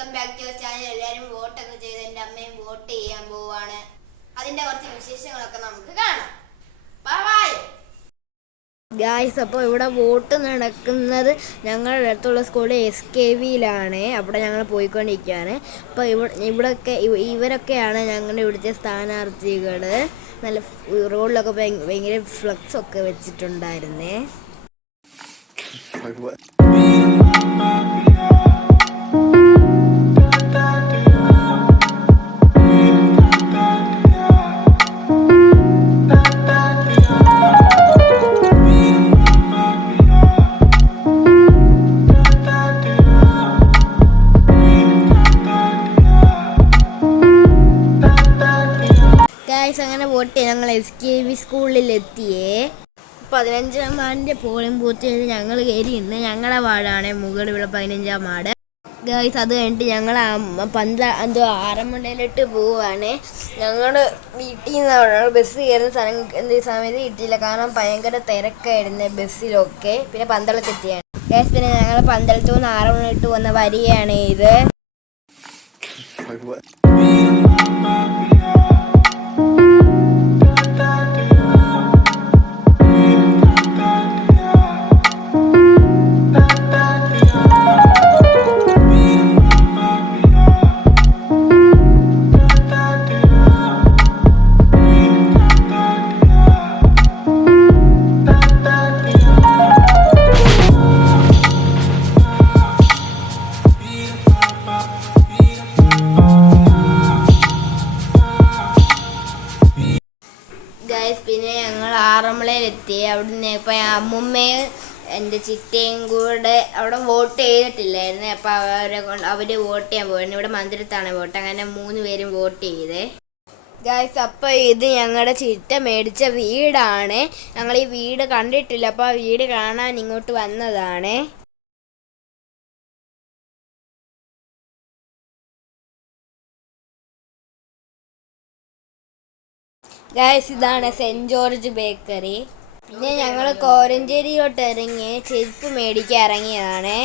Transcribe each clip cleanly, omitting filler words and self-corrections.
Welcome back to channel. എല്ലാവരും വോട്ടൊക്കെ ചെയ്ത് എൻ്റെ അമ്മയും വോട്ട് ചെയ്യാൻ പോവാണ്. അതിന്റെ കുറച്ച് വിശേഷങ്ങളൊക്കെ നമുക്ക് കാണാം. Bye guys. അപ്പോൾ ഇവിടെ വോട്ട് നടക്കുന്നത് ഞങ്ങളുടെ അടുത്തുള്ള സ്കൂളിൽ SKVയിലാണ്. അവിടെ ഞങ്ങൾ പോയിക്കൊണ്ടിരിക്കുകയാണ്. അപ്പോൾ ഇവിടെയൊക്കെ ഇവരൊക്കെയാണ് ഞങ്ങളുടെ ഇവിടുത്തെ സ്ഥാനാർത്ഥികൾ. നല്ല റോഡിലൊക്കെ ഭയങ്കര ഫ്ലക്സ് ഒക്കെ വെച്ചിട്ടുണ്ടായിരുന്നേ. അങ്ങനെ വോട്ട് ചെയ്ത് ഞങ്ങൾ SKV സ്കൂളിലെത്തിയേ. 15-ാം വാർഡിൻ്റെ പോളിംഗ് ബൂത്തിൽ ഞങ്ങൾ കയറിയിരുന്നു. ഞങ്ങളുടെ വാർഡാണ് മുകളിൽ ഇവിടെ 15-ാം വാർഡ്. ഗൈസ് അത് കഴിഞ്ഞിട്ട് ഞങ്ങൾ ആറന്മുളയിലോട്ട് പോവുകയാണ്. ഞങ്ങളുടെ വീട്ടിൽ നിന്ന് ബസ് കയറുന്ന സമയത്ത് കിട്ടിയില്ല, കാരണം ഭയങ്കര തിരക്കായിരുന്നു ബസ്സിലൊക്കെ. പിന്നെ പന്തളത്തെത്തിയാണ് ഗൈസ്. പിന്നെ ഞങ്ങൾ പന്തളത്തു നിന്ന് ആറന്മുളയിട്ട് വന്ന വരികയാണ് ഇത്. പിന്നെ ഞങ്ങൾ ആറന്മുളയിലെത്തി. അവിടുന്ന് ഇപ്പം അമ്മുമ്മയും എൻ്റെ ചിറ്റയും കൂടെ അവിടെ വോട്ട് ചെയ്തിട്ടില്ലായിരുന്നു. അപ്പം അവർ വോട്ട് ചെയ്യാൻ പോയിരുന്നു. ഇവിടെ മന്ദിരത്താണ് വോട്ട്. അങ്ങനെ 3 പേരും വോട്ട് ചെയ്തേ ഗൈസ്. അപ്പം ഇത് ഞങ്ങളുടെ ചിറ്റ മേടിച്ച വീടാണ്. ഞങ്ങൾ ഈ വീട് കണ്ടിട്ടില്ല, അപ്പോൾ ആ വീട് കാണാൻ ഇങ്ങോട്ട് വന്നതാണ്. ഗൈസ് ഇതാണ് സെന്റ് ജോർജ് ബേക്കറി. പിന്നെ ഞങ്ങൾ കോരഞ്ചേരിയിലോട്ട് ഇറങ്ങി ചെരുപ്പ് മേടിക്കാൻ ഇറങ്ങിയതാണ്.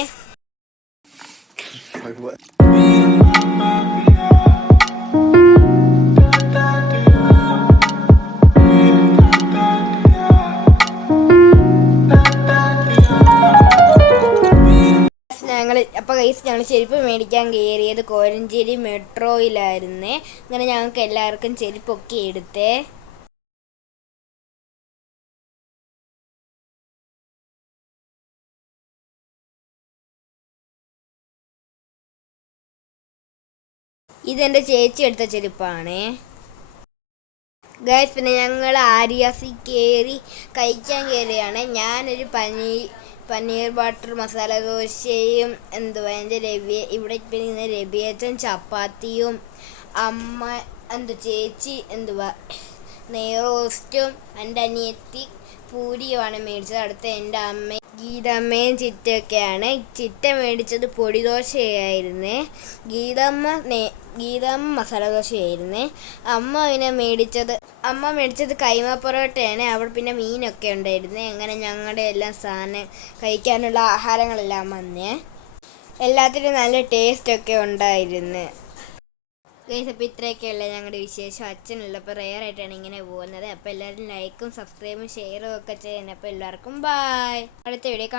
ഞങ്ങൾ ചെരുപ്പ് മേടിക്കാൻ കയറിയത് കോരഞ്ചേരി മെട്രോയിലായിരുന്നേ. അങ്ങനെ ഞങ്ങൾക്ക് എല്ലാവർക്കും ചെരുപ്പൊക്കെ എടുത്തേ. ഇതെൻ്റെ ചേച്ചി എടുത്ത ചെരുപ്പാണ് ഗൈസ്. പിന്നെ ഞങ്ങൾ ആര്യാസി കയറി കഴിക്കാൻ കയറിയാണ്. ഞാനൊരു പനീർ ബട്ടർ മസാല ദോശയും എൻ്റെ ഇവിടെ പിന്നെ രബിയച്ചൻ ചപ്പാത്തിയും, അമ്മ ചേച്ചി നെയ്റോസ്റ്റും, എൻ്റെ അനിയത്തി പൂരിയുമാണ് മേടിച്ചത്. അടുത്ത എൻ്റെ അമ്മ ഗീതമ്മയും ചിറ്റയൊക്കെയാണ്. ചിറ്റ മേടിച്ചത് പൊടിദോശയായിരുന്നേ. ഗീതമ്മ മസാല ദോശയായിരുന്നേ. അമ്മ മേടിച്ചത് കൈമ പൊറോട്ടയാണ്. അവിടെ പിന്നെ മീനൊക്കെ ഉണ്ടായിരുന്നേ. അങ്ങനെ ഞങ്ങളുടെ എല്ലാം സാധനം കഴിക്കാനുള്ള ആഹാരങ്ങളെല്ലാം വന്നേ. എല്ലാത്തിനും നല്ല ടേസ്റ്റൊക്കെ ഉണ്ടായിരുന്നു ഗൈസ്. അപ്പോൾ ഇത്രയൊക്കെയുള്ള ഞങ്ങളുടെ വിശേഷം. അച്ഛനുള്ളപ്പോൾ റെയറായിട്ടാണ് ഇങ്ങനെ പോകുന്നത്. അപ്പോൾ എല്ലാവരും ലൈക്കും സബ്സ്ക്രൈബും ഷെയറും ഒക്കെ ചെയ്യണം. അപ്പോൾ എല്ലാവർക്കും ബൈ. അടുത്ത വീഡിയോ